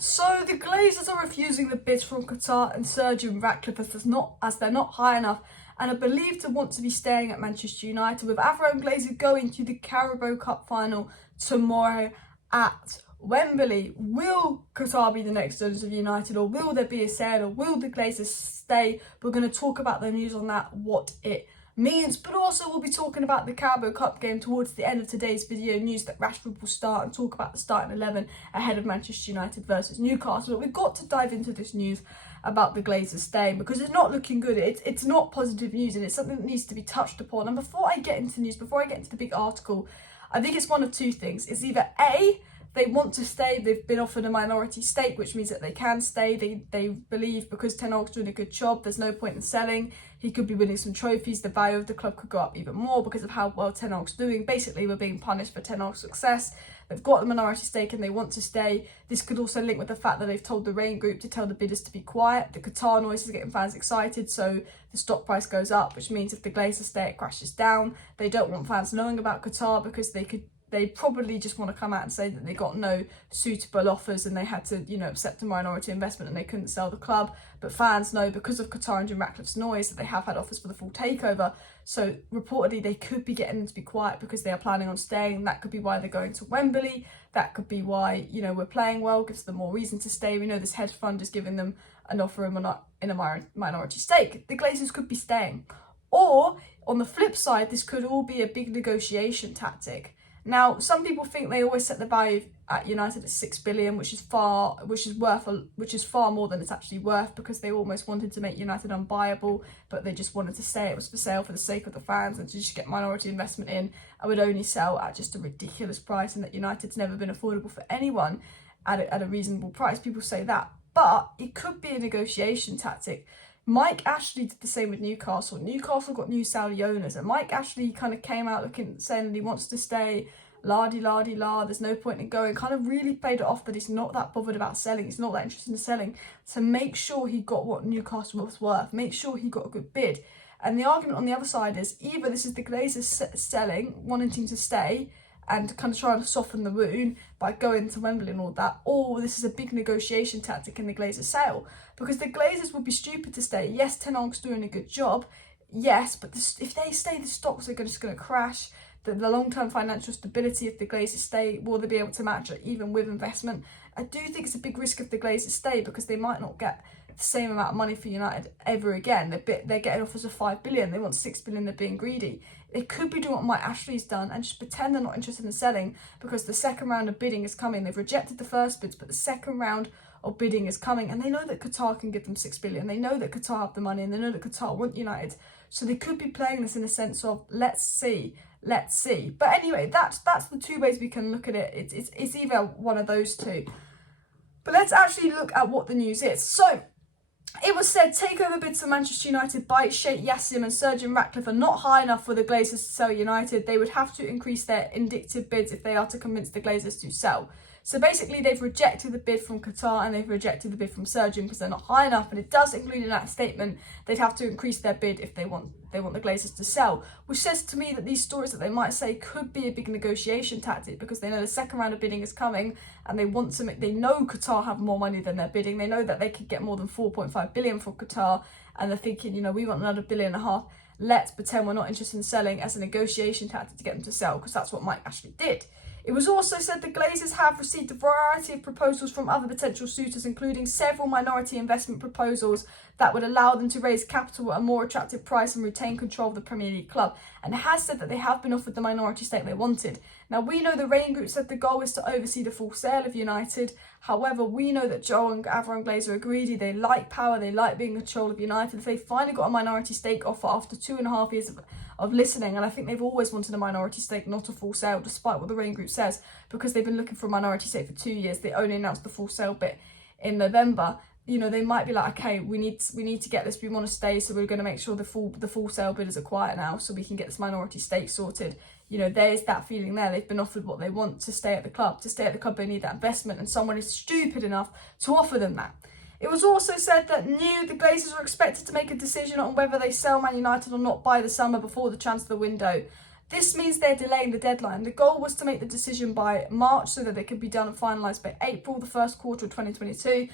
So the Glazers are refusing the bids from Qatar and Sir Jim Ratcliffe as they're not high enough and are believed to want to be staying at Manchester United, with Avram Glazer going to the Carabao Cup final tomorrow at Wembley. Will Qatar be the next owners of United, or will there be a sale, or will the Glazers stay? We're going to talk about the news on that, what it means, but also we'll be talking about the Carabao Cup game towards the end of today's video. News that Rashford will start, and talk about the starting 11 ahead of Manchester United versus Newcastle. But we've got to dive into this news about the Glazers staying, because it's not looking good. It's not positive news, and it's something that needs to be touched upon. And before I get into news, before I get into the big article, I think it's one of two things. It's either A, they want to stay, they've been offered a minority stake, which means that they can stay. They believe because Ten Hag's doing a good job, there's no point in selling. He could be winning some trophies, the value of the club could go up even more because of how well Ten Hag's doing. Basically, we're being punished for Ten Hag's success. They've got the minority stake and they want to stay. This could also link with the fact that they've told the Rain Group to tell the bidders to be quiet. The Qatar noise is getting fans excited, so the stock price goes up, which means if the Glazers stay, it crashes down. They don't want fans knowing about Qatar because they probably just want to come out and say that they got no suitable offers and they had to, accept a minority investment and they couldn't sell the club. But fans know because of Qatar and Jim Ratcliffe's noise that they have had offers for the full takeover. So reportedly they could be getting them to be quiet because they are planning on staying. That could be why they're going to Wembley. That could be why, we're playing well, gives them more reason to stay. We know this hedge fund is giving them an offer in a minority stake. The Glazers could be staying. Or on the flip side, this could all be a big negotiation tactic. Now, some people think they always set the value at United at 6 billion, which is far more than it's actually worth, because they almost wanted to make United unbuyable, but they just wanted to say it was for sale for the sake of the fans and to just get minority investment in, and would only sell at just a ridiculous price, and that United's never been affordable for anyone at a reasonable price. People say that, but it could be a negotiation tactic. Mike Ashley did the same with Newcastle. Newcastle got new Saudi owners, and Mike Ashley kind of came out saying that he wants to stay, la-di-la-di-la, there's no point in going, kind of really played it off that he's not that bothered about selling, he's not that interested in selling, to make sure he got what Newcastle was worth, make sure he got a good bid. And the argument on the other side is either this is the Glazers selling, wanting to stay, and kind of trying to soften the wound by going to Wembley and all that, or this is a big negotiation tactic in the Glazers sale, because the Glazers would be stupid to stay. Yes, Ten Hag's doing a good job, yes, but if they stay, the stocks are just going to crash. The long-term financial stability of the Glazers stay, will they be able to match it even with investment? I do think it's a big risk if the Glazers stay, because they might not get the same amount of money for United ever again. They're getting offers of 5 billion, they want 6 billion, they're being greedy. They could be doing what Mike Ashley's done and just pretend they're not interested in selling, because the second round of bidding is coming. They've rejected the first bids, but the second round of bidding is coming, and they know that Qatar can give them 6 billion. They know that Qatar have the money, and they know that Qatar want United. So they could be playing this in a sense of let's see. But anyway, that's the two ways we can look at it. It's either one of those two. But let's actually look at what the news is. So it was said takeover bids for Manchester United by Sheikh Yassim and Sir Jim Ratcliffe are not high enough for the Glazers to sell United. They would have to increase their indicative bids if they are to convince the Glazers to sell. So basically they've rejected the bid from Qatar and they've rejected the bid from Sir Jim because they're not high enough, and it does include in that statement they'd have to increase their bid if they want the Glazers to sell, which says to me that these stories that they might say could be a big negotiation tactic, because they know the second round of bidding is coming and they want to they know Qatar have more money than they're bidding. They know that they could get more than 4.5 billion from Qatar, and they're thinking, we want another $1.5 billion. Let's pretend we're not interested in selling as a negotiation tactic to get them to sell, because that's what Mike Ashley did. It was also said the Glazers have received a variety of proposals from other potential suitors, including several minority investment proposals that would allow them to raise capital at a more attractive price and retain control of the Premier League club, and has said that they have been offered the minority stake they wanted. Now, we know the Rain Group said the goal is to oversee the full sale of United. However, we know that Joel and Avram Glazer are greedy. They like power, they like being in control of United. If they finally got a minority stake offer after 2.5 years of listening, and I think they've always wanted a minority stake, not a full sale, despite what the Rain Group says, because they've been looking for a minority stake for 2 years. They only announced the full sale bit in November. They might be like, okay, we need to get this, we want to stay, so we're going to make sure the full sale bidders are quiet now so we can get this minority stake sorted. There's that feeling there. They've been offered what they want to stay at the club. To stay at the club, they need that investment, and someone is stupid enough to offer them that. It was also said that the Glazers were expected to make a decision on whether they sell Man United or not by the summer, before the transfer window This means they're delaying the deadline. The goal was to make the decision by March so that they could be done and finalised by April, the first quarter of 2022.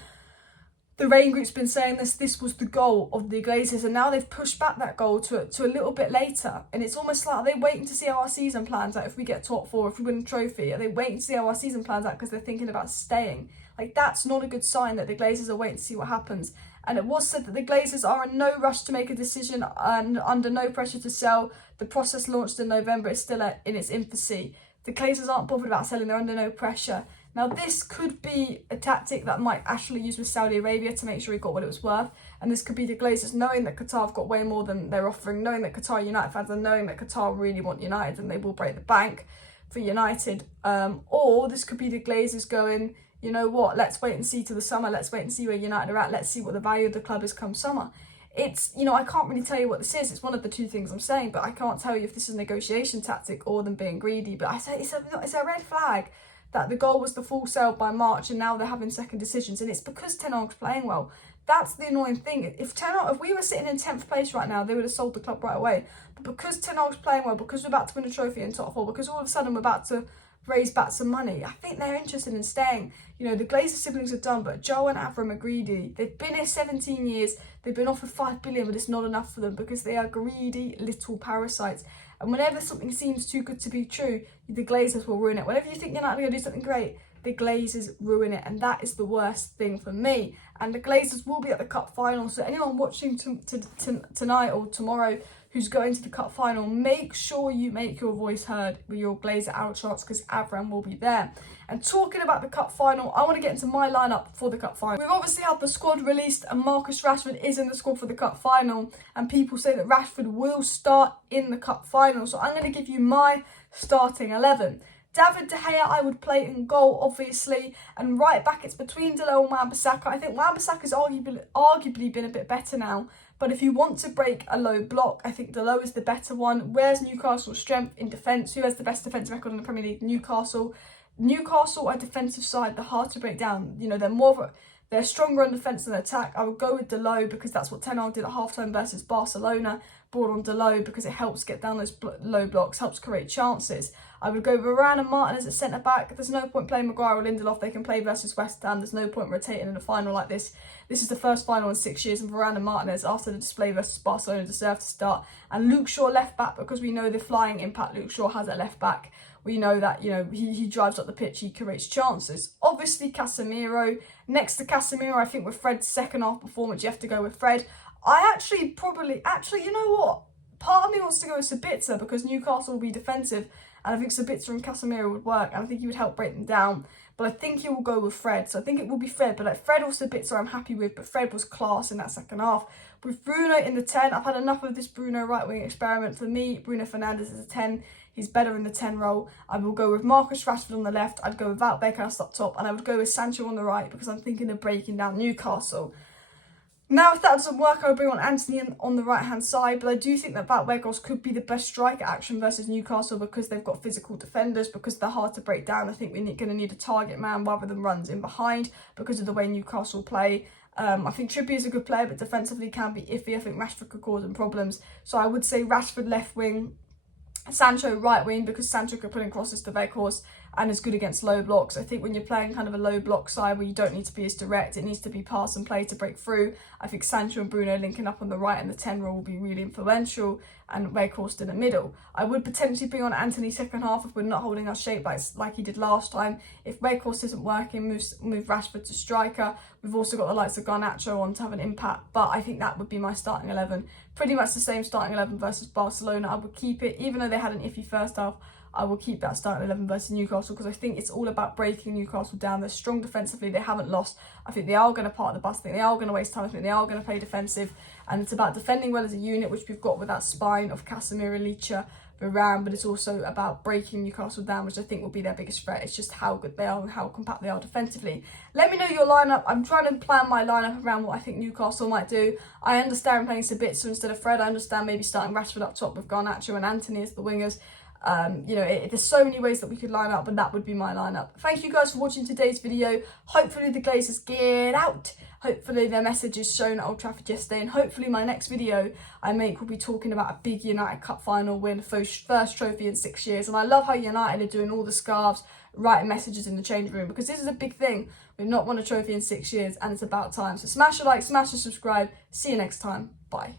The Rain Group's been saying this was the goal of the Glazers, and now they've pushed back that goal to a little bit later. And it's almost like, are they waiting to see how our season plans out if we get top four, if we win a trophy? Are they waiting to see how our season plans out because they're thinking about staying? Like, that's not a good sign that the Glazers are waiting to see what happens. And it was said that the Glazers are in no rush to make a decision and under no pressure to sell. The process launched in November is still in its infancy. The Glazers aren't bothered about selling, they're under no pressure. Now, this could be a tactic that Mike Ashley used with Saudi Arabia to make sure he got what it was worth. And this could be the Glazers knowing that Qatar have got way more than they're offering, knowing that Qatar United fans are knowing that Qatar really want United and they will break the bank for United. Or this could be the Glazers going, you know what, let's wait and see till the summer. Let's wait and see where United are at. Let's see what the value of the club is come summer. It's, you know, I can't really tell you what this is. It's one of the two things I'm saying, but I can't tell you if this is a negotiation tactic or them being greedy. But I say it's a red flag that the goal was the full sale by March and now they're having second decisions, and it's because Ten Hag's playing well. That's the annoying thing. If we were sitting in 10th place right now, they would have sold the club right away. But because Ten Hag's playing well, because we're about to win a trophy in top four, because all of a sudden we're about to raise back some money, I think they're interested in staying. You know, the Glazer siblings are done, but Joe and Avram are greedy. They've been here 17 years. They've been offered 5 billion, but it's not enough for them because they are greedy little parasites. And whenever something seems too good to be true, the Glazers will ruin it. Whenever you think United are going to do something great, the Glazers ruin it. And that is the worst thing for me. And the Glazers will be at the cup final. So anyone watching tonight or tomorrow who's going to the cup final, make sure you make your voice heard with your Glazer outshots because Avram will be there. And talking about the cup final, I want to get into my lineup for the cup final. We've obviously had the squad released and Marcus Rashford is in the squad for the cup final, and people say that Rashford will start in the cup final. So I'm going to give you my starting 11. David De Gea, I would play in goal, obviously, and right back it's between Delo and Wan-Bissaka. I think Wan-Bissaka's arguably been a bit better now, but if you want to break a low block, I think Delo is the better one. Where's Newcastle's strength in defence? Who has the best defensive record in the Premier League? Newcastle. Newcastle, a defensive side, they're hard to break down. You know, they're stronger on defence than attack. I would go with Delo because that's what Ten Hag did at halftime versus Barcelona. Brought on Delo because it helps get down those low blocks, helps create chances. I would go with Varane and Martinez at centre back. There's no point playing Maguire or Lindelof. They can play versus West Ham. There's no point rotating in a final like this. This is the first final in 6 years, and Varane and Martinez, after the display versus Barcelona, deserve to start. And Luke Shaw left back because we know the flying impact Luke Shaw has at left back. We know that, you know, he drives up the pitch, he creates chances. Obviously, Casemiro. Next to Casemiro, I think with Fred's second half performance, you have to go with Fred. I actually, you know what? Part of me wants to go with Sabitzer because Newcastle will be defensive, and I think Sabitzer and Casemiro would work, and I think he would help break them down. But I think he will go with Fred, so I think it will be Fred. But like Fred or Sabitzer, I'm happy with, but Fred was class in that second half. With Bruno in the 10, I've had enough of this Bruno right-wing experiment. For me, Bruno Fernandes is a 10. He's better in the 10 role. I will go with Marcus Rashford on the left. I'd go with Wout Weghorst up top, and I would go with Sancho on the right because I'm thinking of breaking down Newcastle. Now, if that doesn't work, I would bring on Anthony on the right-hand side, but I do think that Wout Weghorst could be the best striker action versus Newcastle because they've got physical defenders, because they're hard to break down. I think we're going to need a target man rather than runs in behind because of the way Newcastle play. I think Trippier is a good player, but defensively can be iffy. I think Rashford could cause them problems. So I would say Rashford left wing, Sancho right wing, because Sancho could put in crosses to Weghorst and is good against low blocks. I think when you're playing kind of a low block side where you don't need to be as direct, it needs to be pass and play to break through. I think Sancho and Bruno linking up on the right and the 10 role will be really influential, and Weghorst in the middle. I would potentially bring on Anthony second half if we're not holding our shape like he did last time. If Weghorst isn't working, move Rashford to striker. We've also got the likes of Garnacho on to have an impact, but I think that would be my starting 11. Pretty much the same starting 11 versus Barcelona. I would keep it, even though they had an iffy first half, I will keep that starting 11 versus Newcastle because I think it's all about breaking Newcastle down. They're strong defensively. They haven't lost. I think they are going to park the bus. I think they are going to waste time. I think they are going to play defensive. And it's about defending well as a unit, which we've got with that spine of Casemiro, Licha, Varane. But it's also about breaking Newcastle down, which I think will be their biggest threat. It's just how good they are and how compact they are defensively. Let me know your lineup. I'm trying to plan my lineup around what I think Newcastle might do. I understand playing Sabitzer instead of Fred. I understand maybe starting Rashford up top with Garnacho and Anthony as the wingers. There's so many ways that we could line up, and that would be my lineup. Thank you guys for watching today's video. Hopefully the Glazers get out. Hopefully their message is shown at Old Trafford yesterday, and hopefully my next video I make will be talking about a big United Cup final win, first trophy in 6 years. And I love how United are doing all the scarves, writing messages in the change room, because this is a big thing. We've not won a trophy in 6 years, and it's about time. So smash a like, smash a subscribe. See you next time. Bye.